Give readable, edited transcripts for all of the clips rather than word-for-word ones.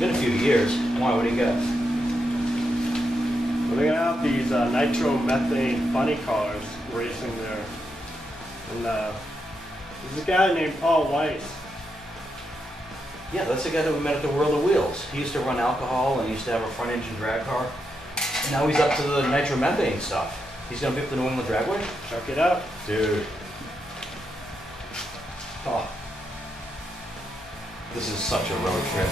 been a few years. Why? What do you got? We're gonna have these nitro methane funny cars racing there. And there's a guy named Paul Weiss. Yeah, that's the guy that we met at the World of Wheels. He used to run alcohol and he used to have a front engine drag car. And now he's up to the nitromethane stuff. He's gonna be up the New England dragway? Check it out. Dude. Oh. This is such a road trip.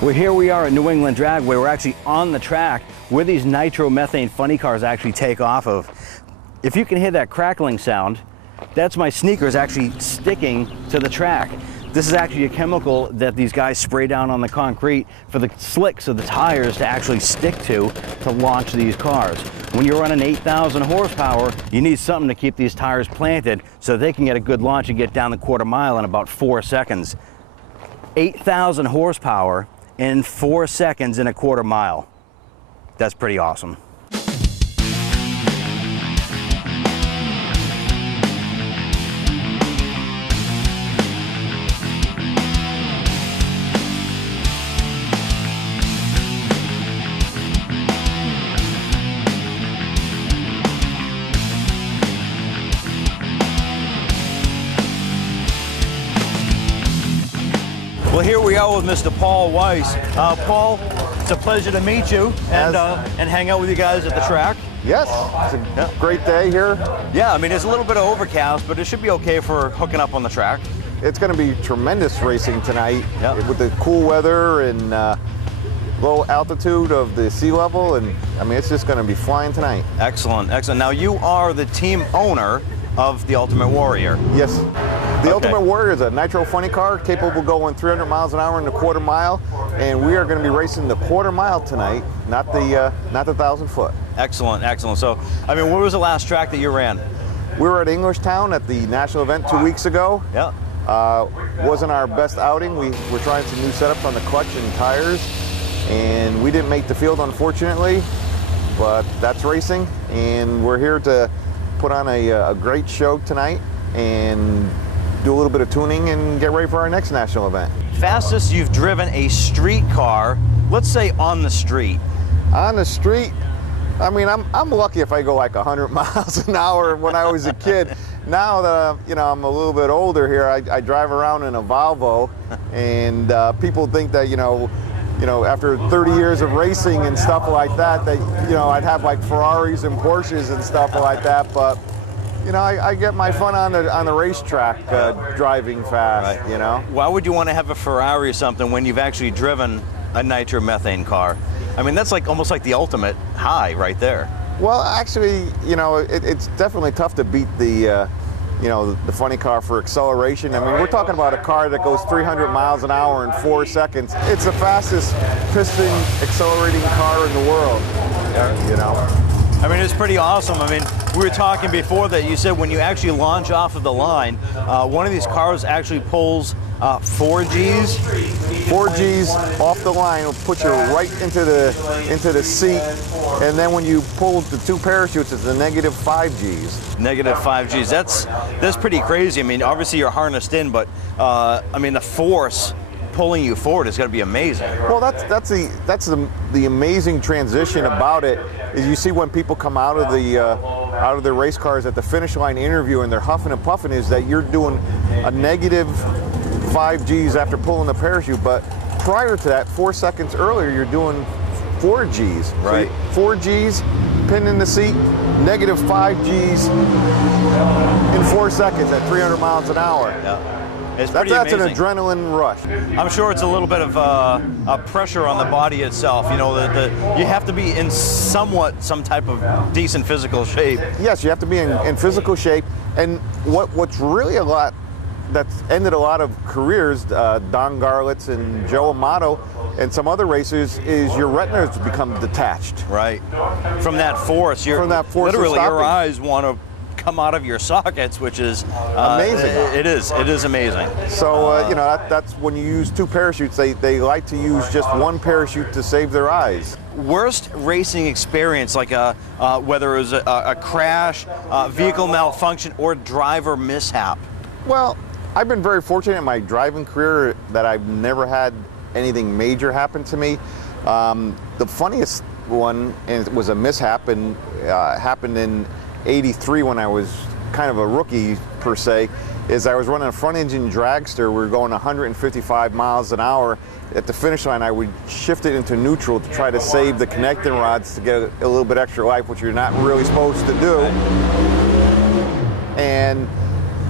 Well, here we are at New England Dragway. We're actually on the track where these nitromethane funny cars actually take off of. If you can hear that crackling sound, that's my sneakers actually sticking to the track. This is actually a chemical that these guys spray down on the concrete for the slicks of the tires to actually stick to launch these cars. When you're running 8,000 horsepower, you need something to keep these tires planted so they can get a good launch and get down the quarter mile in about 4 seconds. 8,000 horsepower in 4 seconds in a quarter mile. That's pretty awesome. Well, here we are with Mr. Paul Weiss. Paul, it's a pleasure to meet you and hang out with you guys at the track. Yes, it's a great day here. Yeah, I mean, it's a little bit of overcast, but it should be okay for hooking up on the track. It's going to be tremendous racing tonight with the cool weather and low altitude of the sea level, and I mean, it's just going to be flying tonight. Excellent, excellent. Now, you are the team owner of the Ultimate Warrior. Yes. The Ultimate Warrior is a nitro funny car capable of going 300 miles an hour in the quarter mile, and we are going to be racing the quarter mile tonight, not the 1,000 foot. Excellent, excellent. So, I mean, what was the last track that you ran? We were at Englishtown at the national event 2 weeks ago. Yeah. Wasn't our best outing. We were trying some new setups on the clutch and tires, and we didn't make the field, unfortunately, but that's racing, and we're here to put on a great show tonight and do a little bit of tuning and get ready for our next national event. Fastest you've driven a street car, let's say on the street. On the street, I mean, I'm lucky if I go like 100 miles an hour when I was a kid. Now that I'm a little bit older here, I drive around in a Volvo, and people think that after 30 years of racing and stuff like that, I'd have like Ferraris and Porsches and stuff like that, but I get my fun on the racetrack driving fast, Right. Why would you want to have a Ferrari or something when you've actually driven a nitromethane car? I mean, that's like almost like the ultimate high right there. Well, actually, it's definitely tough to beat the funny car for acceleration. I mean, we're talking about a car that goes 300 miles an hour in 4 seconds. It's the fastest piston accelerating car in the world, I mean, it's pretty awesome. I mean, we were talking before that you said when you actually launch off of the line, one of these cars actually pulls 4 Gs. 4 Gs off the line will put you right into the seat, and then when you pull the 2 parachutes, it's a negative 5 Gs. Negative 5 Gs. That's pretty crazy. I mean, obviously you're harnessed in, but I mean, the force pulling you forward is going to be amazing. Well, that's the amazing transition about it is you see when people come out of the race cars at the finish line interview and they're huffing and puffing is that you're doing a negative 5 Gs after pulling the parachute, but prior to that, 4 seconds earlier, you're doing 4 Gs. Right. So 4 Gs, pinned in the seat, negative 5 Gs in 4 seconds at 300 miles an hour. Yeah. It's pretty That's an amazing. adrenaline rush. I'm sure it's a little bit of pressure on the body itself. You know, you have to be in some type of decent physical shape. Yes, you have to be in physical shape. And what's really a lot that's ended a lot of careers, Don Garlitz and Joe Amato and some other racers, is your retinas become detached. Right. From that force, From that force of literally your stopping. eyes want to come out of your sockets, which is Amazing. It is amazing. So you know, that's when you use two parachutes. They like to use just one parachute to save their eyes. Worst racing experience, like whether it was a crash, vehicle malfunction, or driver mishap. Well, I've been very fortunate in my driving career that I've never had anything major happen to me. The funniest one, and it was a mishap, and happened in '83 when I was kind of a rookie per se, is I was running a front engine dragster. We were going 155 miles an hour. At the finish line, I would shift it into neutral to try to save the connecting rods to get a little bit extra life, which you're not really supposed to do. And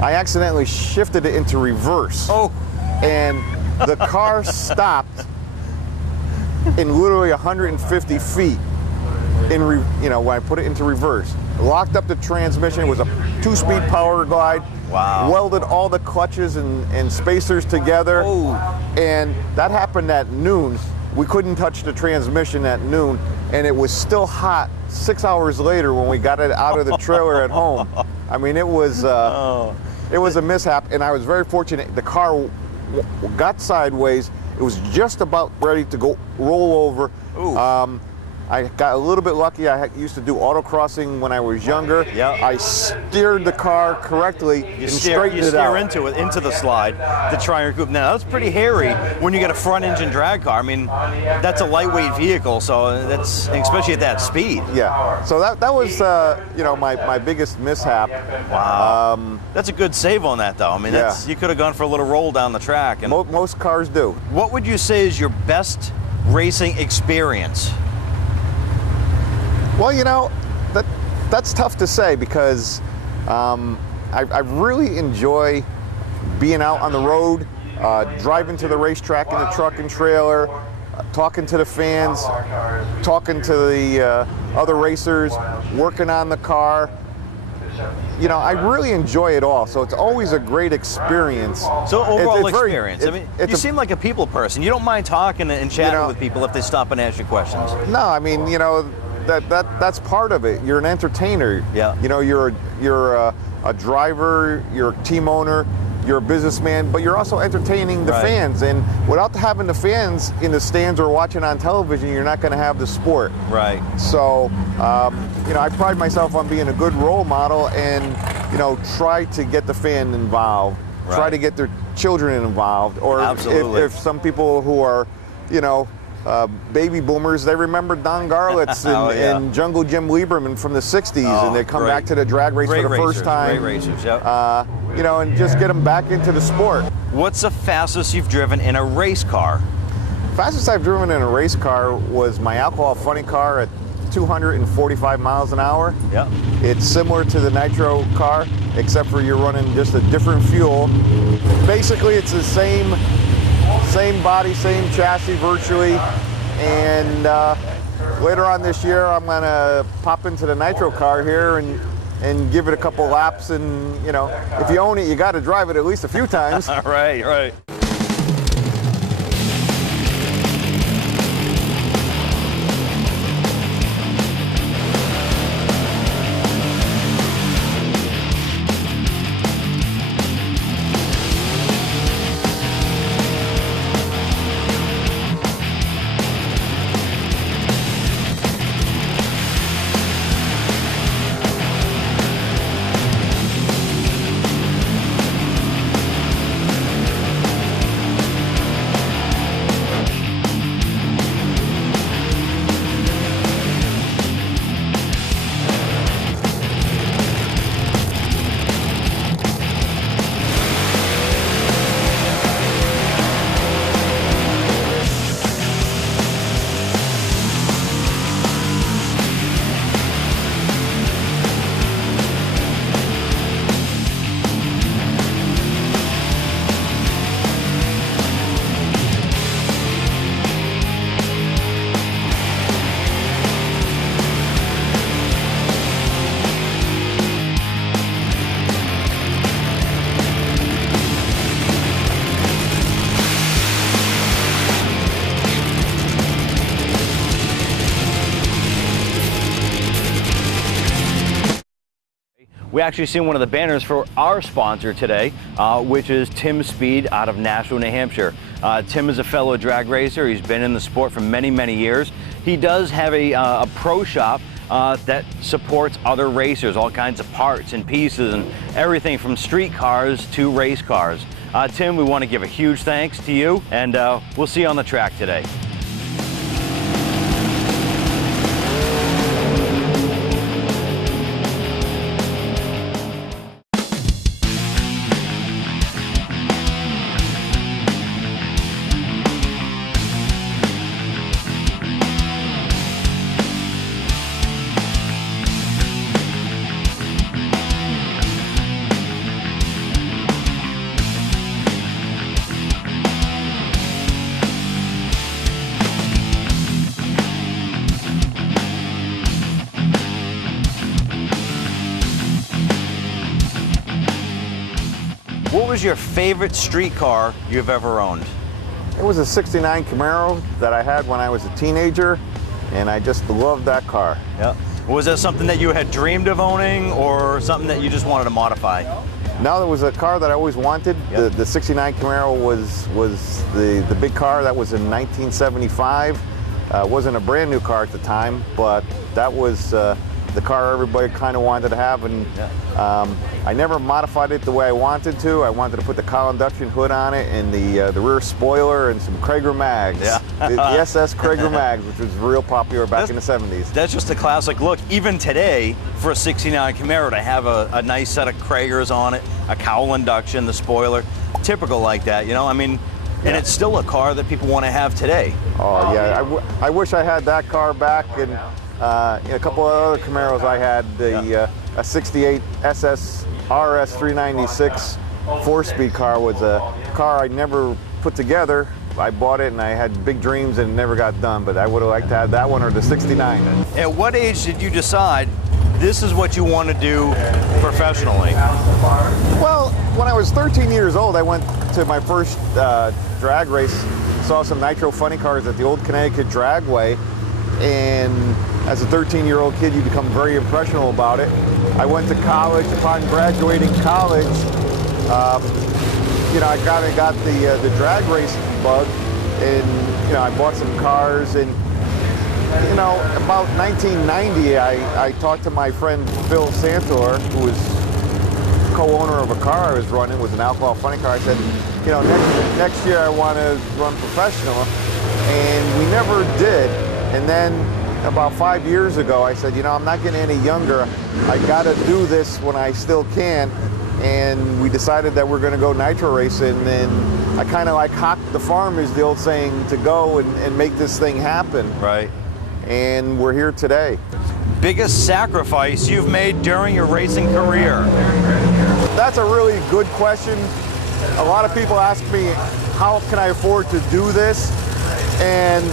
I accidentally shifted it into reverse. Oh. And the car stopped in literally 150 feet when I put it into reverse. Locked up the transmission. It was a 2-speed power glide. Wow. Welded all the clutches and spacers together. Oh. And that happened at noon. We couldn't touch the transmission at noon, and it was still hot 6 hours later when we got it out of the trailer at home. I mean, it was a mishap, and I was very fortunate. The car got sideways. It was just about ready to roll over. I got a little bit lucky. I used to do autocrossing when I was younger. Yeah. I steered the car correctly and straightened it out. You steer into the slide to try and recoup. Now, that's pretty hairy when you get a front engine drag car. I mean, that's a lightweight vehicle, so that's, especially at that speed. Yeah. So that was my biggest mishap. Wow. That's a good save on that, though. I mean, you could have gone for a little roll down the track. And most cars do. What would you say is your best racing experience? Well, you know, that's tough to say because I really enjoy being out on the road, driving to the racetrack in the truck and trailer, talking to the fans, talking to the other racers, working on the car. You know, I really enjoy it all, so it's always a great experience. So overall experience. I mean, you seem like a people person. You don't mind talking and chatting with people if they stop and ask you questions. No, I mean, you know, that's part of it. You're an entertainer. Yeah. You know, you're a driver, you're a team owner, you're a businessman, but you're also entertaining the fans. And without having the fans in the stands or watching on television, you're not going to have the sport. Right. So, you know, I pride myself on being a good role model and, you know, try to get the fan involved, try to get their children involved, or if some people who are, you know, baby boomers, they remember Don Garlitz and Jungle Jim Lieberman from the 60s, and they come back to the drag race for the first time. Great racers, yeah. You know, and just get them back into the sport. What's the fastest you've driven in a race car? Fastest I've driven in a race car was my alcohol funny car at 245 miles an hour. Yeah. It's similar to the nitro car, except for you're running just a different fuel. Basically, it's the same body, same chassis virtually, and later on this year I'm going to pop into the nitro car here and give it a couple laps, and you know, if you own it, you got to drive it at least a few times. Right. we actually seen one of the banners for our sponsor today, which is Tim Speed out of Nashua, New Hampshire. Tim is a fellow drag racer. He's been in the sport for many, many years. He does have a pro shop that supports other racers, all kinds of parts and pieces and everything from street cars to race cars. Tim, we want to give a huge thanks to you, and we'll see you on the track today. What was your favorite street car you've ever owned? It was a '69 Camaro that I had when I was a teenager, and I just loved that car. Yeah. Was that something that you had dreamed of owning, or something that you just wanted to modify? No, it was a car that I always wanted. Yep. The '69 Camaro was the big car. That was in 1975. It wasn't a brand new car at the time, but that was the car everybody kind of wanted to have, and I never modified it the way I wanted to. I wanted to put the cowl induction hood on it and the rear spoiler and some Krager mags. Yeah. the SS Krager mags, which was real popular back in the 70s. That's just a classic look. Even today, for a '69 Camaro, to have a nice set of Kragers on it, a cowl induction, the spoiler, typical like that, you know? I mean, and it's still a car that people want to have today. Oh yeah, I wish I had that car back, and a couple of other Camaros I had, a '68 SS RS 396 4-speed car was a car I never put together. I bought it and I had big dreams and it never got done, but I would have liked to have that one or the '69. At what age did you decide this is what you want to do professionally? Well, when I was 13 years old, I went to my first drag race, saw some nitro funny cars at the old Connecticut dragway, and as a 13-year-old kid, you become very impressionable about it. I went to college. Upon graduating college, I kind of got the drag racing bug, and I bought some cars. And about 1990, I talked to my friend Phil Santor, who was co-owner of a car I was running, was an alcohol funny car. I said, next year I want to run professional, and we never did. And then about 5 years ago, I said, I'm not getting any younger. I got to do this when I still can. And we decided that we're going to go nitro racing. And I kind of like hocked the farm, is the old saying, to go and make this thing happen. Right. And we're here today. Biggest sacrifice you've made during your racing career? That's a really good question. A lot of people ask me, how can I afford to do this? And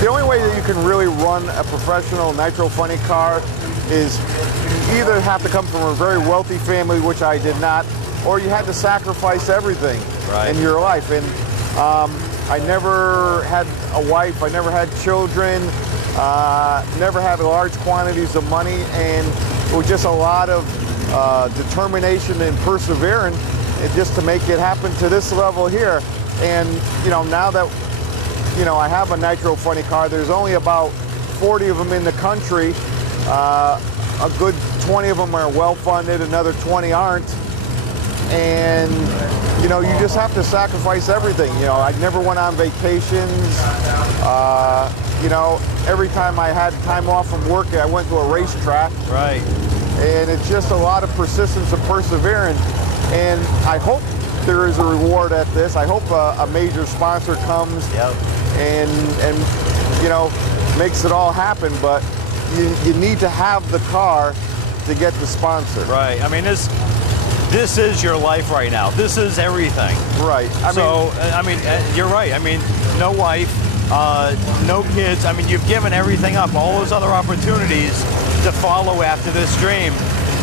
the only way that you can really run a professional nitro funny car is either have to come from a very wealthy family, which I did not, or you had to sacrifice everything in your life. And I never had a wife, I never had children, never had large quantities of money, and it was just a lot of determination and perseverance just to make it happen to this level here. And now that I have a nitro funny car, there's only about 40 of them in the country. A good 20 of them are well funded, another 20 aren't. And you just have to sacrifice everything. I never went on vacations. Every time I had time off from work, I went to a racetrack. Right. And it's just a lot of persistence and perseverance. And I hope there is a reward at this. I hope a major sponsor comes and makes it all happen. But you need to have the car to get the sponsor. Right. I mean, this is your life right now. This is everything. Right. I mean, you're right. I mean, no wife, no kids. I mean, you've given everything up, all those other opportunities to follow after this dream.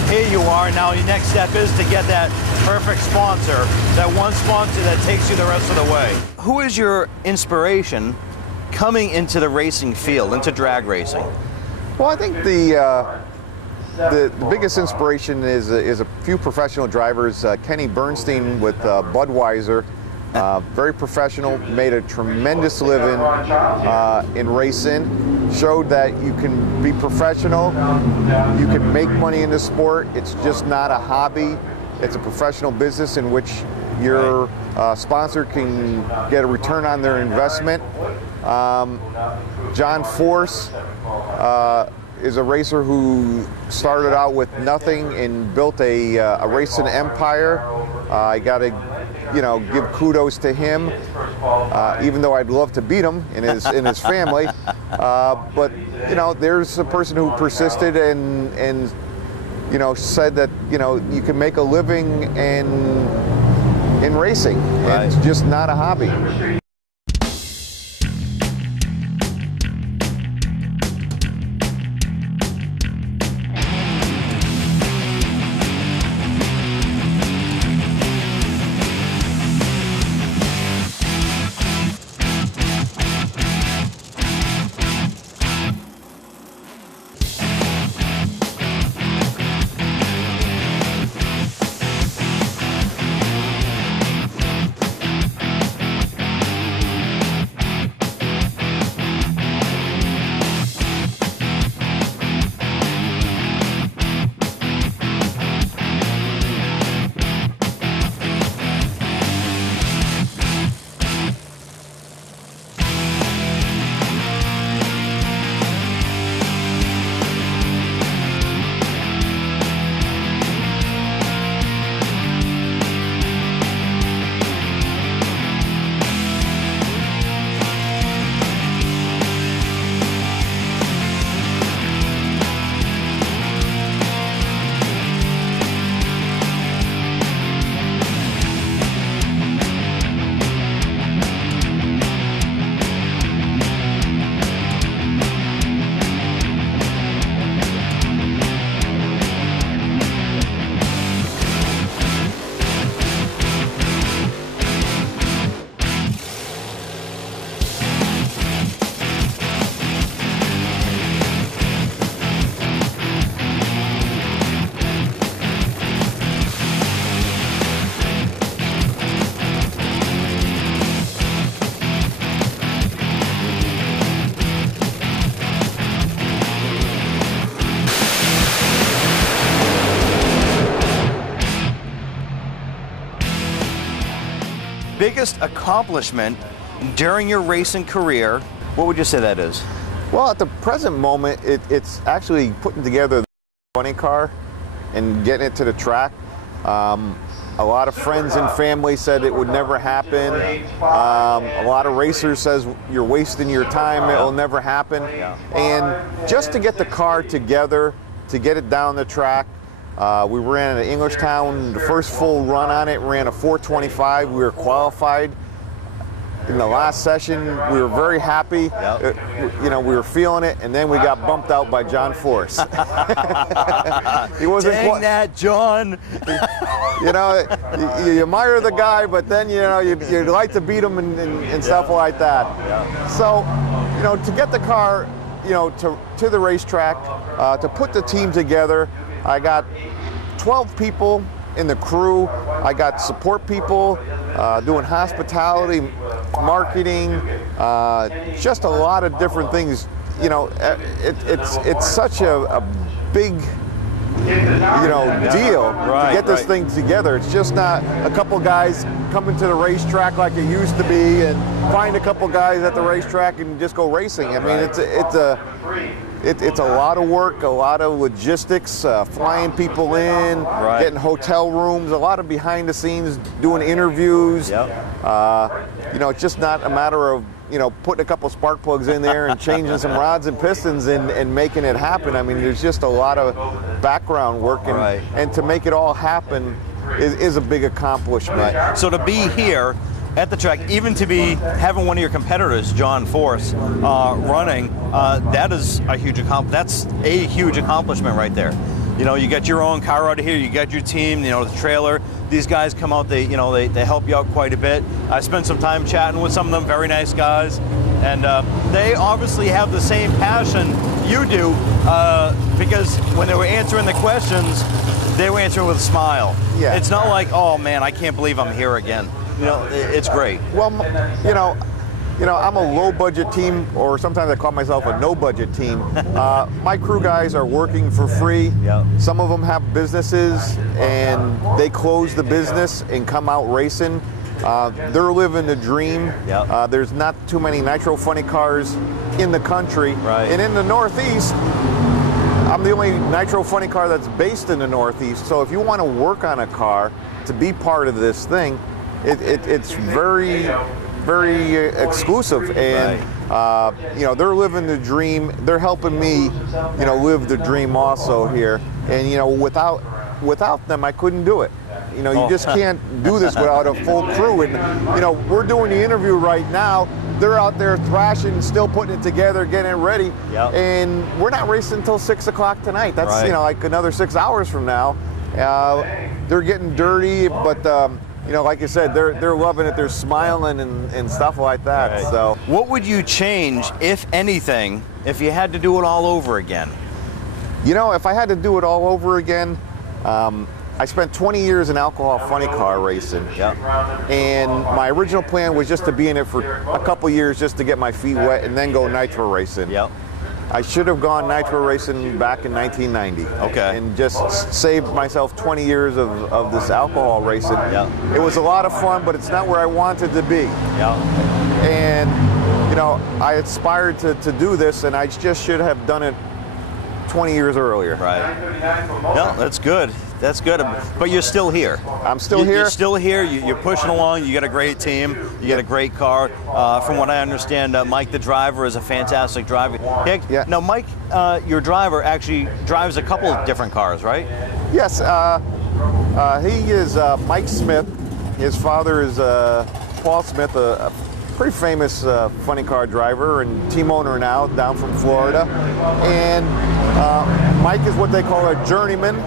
Here you are. Now your next step is to get that perfect sponsor, that one sponsor that takes you the rest of the way. Who is your inspiration coming into the racing field, into drag racing? Well, I think the biggest inspiration is a few professional drivers. Kenny Bernstein with Budweiser, very professional, made a tremendous living in racing, showed that you can be professional, you can make money in the sport. It's just not a hobby. It's a professional business in which your sponsor can get a return on their investment. John Force is a racer who started out with nothing and built a racing empire. I got to, give kudos to him, even though I'd love to beat him in his family. But there's a person who persisted and said that you can make a living in racing. Right. It's just not a hobby. Biggest accomplishment during your racing career, what would you say that is? Well, at the present moment, it's actually putting together the funny car and getting it to the track. A lot of friends and family said it would never happen. A lot of racers says you're wasting your time, it'll never happen. And just to get the car together, to get it down the track, we ran at Englishtown, the first full run on it, ran a 4:25. We were qualified. In the last session, we were very happy. We were feeling it, and then we got bumped out by John Force. He wasn't Dang that, John! You admire the guy, but then you'd like to beat him and stuff like that. So, to get the car, to the racetrack, to put the team together, I got 12 people in the crew. I got support people doing hospitality, marketing, just a lot of different things. It's such a big deal to get this thing together. It's just not a couple guys coming to the racetrack like it used to be and find a couple guys at the racetrack and just go racing. I mean, it's a lot of work, a lot of logistics, flying people in, getting hotel rooms, a lot of behind the scenes, doing interviews. It's just not a matter of putting a couple spark plugs in there and changing some rods and pistons and making it happen. I mean, there's just a lot of background work, and to make it all happen is a big accomplishment. So to be here at the track, even to be having one of your competitors, John Force, running, that is a huge accomplishment right there. You know, you got your own car out of here, you got your team, you know, the trailer. These guys come out, they help you out quite a bit. I spent some time chatting with some of them, very nice guys. And they obviously have the same passion you do, because when they were answering the questions, they were answering with a smile. Yeah. It's not like, oh man, I can't believe I'm here again. You know, it's great. Well, you know, I'm a low-budget team, or sometimes I call myself a no-budget team. My crew guys are working for free. Yep. Some of them have businesses, and they close the business and come out racing. They're living the dream. Yep. There's not too many nitro funny cars in the country. Right. And in the Northeast, I'm the only nitro funny car that's based in the Northeast. So if you want to work on a car to be part of this thing, it's very exclusive, and you know, they're living the dream. They're helping me, you know, live the dream also here. And you know, without them, I couldn't do it. You know, you just can't do this without a full crew. And you know, we're doing the interview right now. They're out there thrashing, still putting it together, getting it ready. Yep. And we're not racing until 6 o'clock tonight. That's you know, like another 6 hours from now. They're getting dirty, but you know, like you said, they're loving it. They're smiling and stuff like that. Right. So, what would you change, if anything, if you had to do it all over again? you know, if I had to do it all over again, I spent 20 years in alcohol funny car racing. Yep. And my original plan was just to be in it for a couple years, just to get my feet wet and then go nitro racing. Yep. I should have gone nitro racing back in 1990. Okay. And just saved myself 20 years of this alcohol racing. Yep. It was a lot of fun, but it's not where I wanted to be. Yep. And, you know, I aspired to do this, and I just should have done it 20 years earlier. Right. No, that's good. That's good. But you're still here. I'm still here. You're still here. You're pushing along. You got a great team. You got a great car. From what I understand, Mike, the driver, is a fantastic driver. Yeah. Now, Mike, your driver actually drives a couple of different cars, right? Yes. He is Mike Smith. His father is Paul Smith, a pretty famous funny car driver and team owner now, down from Florida. And Mike is what they call a journeyman.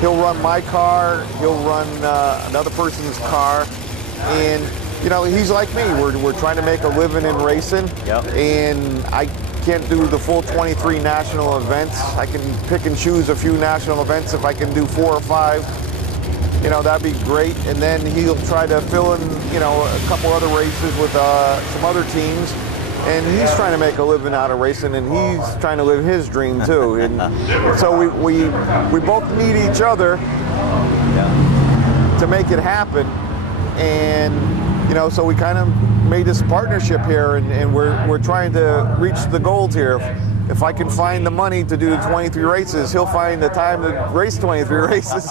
He'll run my car, he'll run another person's car, and you know, he's like me. We're trying to make a living in racing. Yep. And I can't do the full 23 national events. I can pick and choose a few national events. If I can do 4 or 5, you know, that'd be great. And then he'll try to fill in, you know, a couple other races with some other teams. And he's trying to make a living out of racing, and he's trying to live his dream too. And so we both need each other to make it happen. And you know, so we kind of made this partnership here, and we're trying to reach the goals here. If I can find the money to do the 23 races, he'll find the time to race 23 races.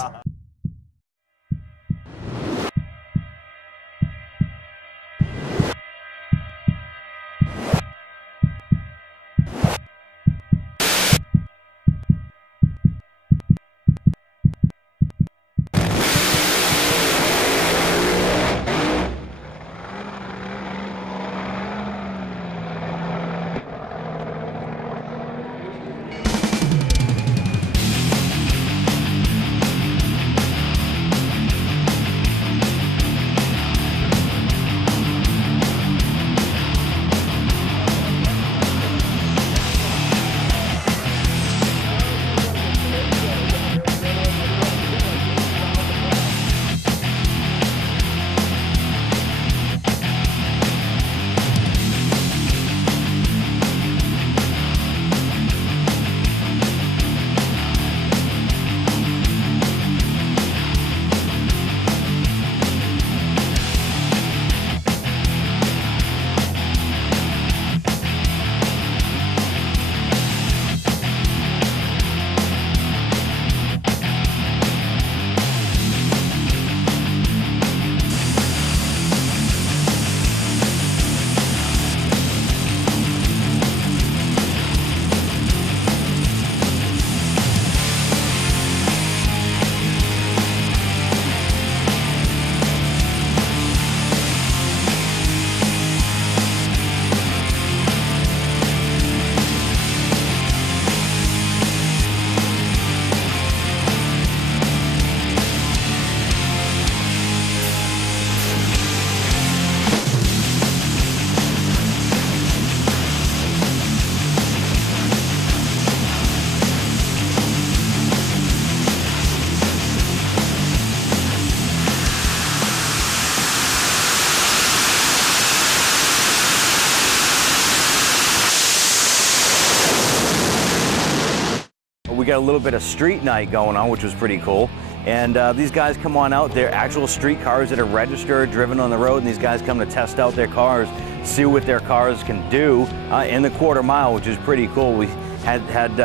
we got a little bit of street night going on, which was pretty cool. And these guys come on out, they're actual street cars that are registered, driven on the road, and these guys come to test out their cars, see what their cars can do in the quarter mile, which is pretty cool. We had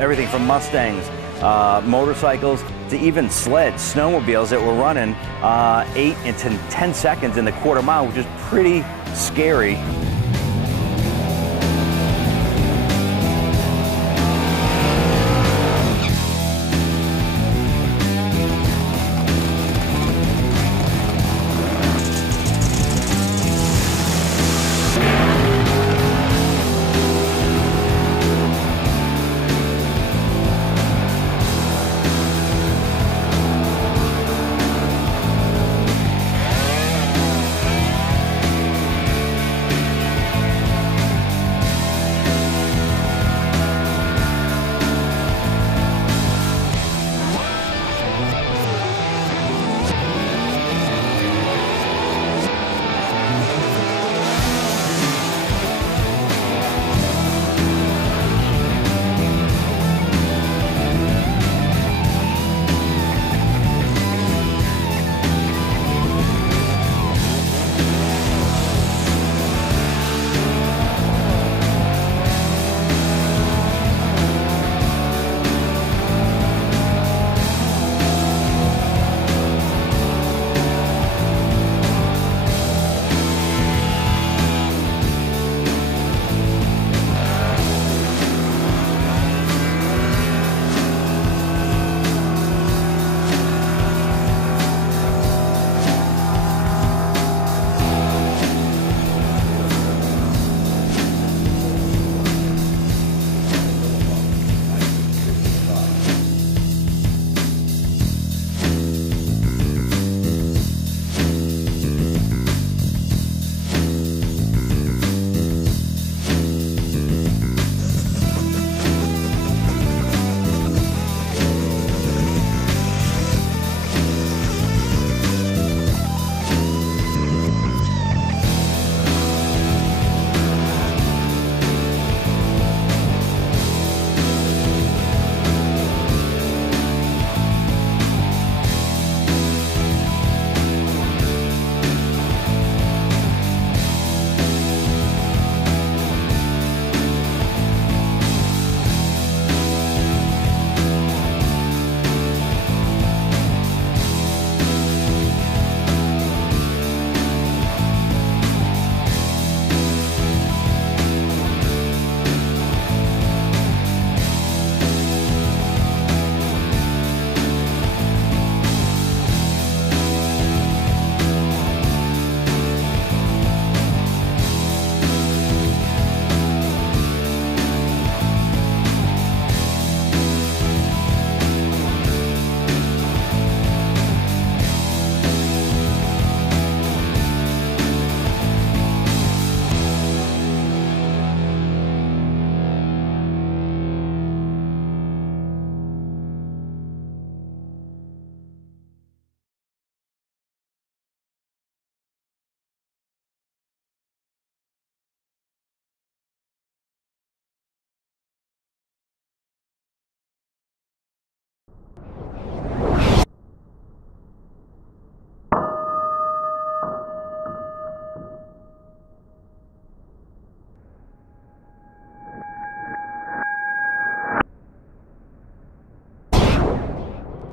everything from Mustangs, motorcycles, to even sleds, snowmobiles that were running 8 to 10 seconds in the quarter mile, which is pretty scary.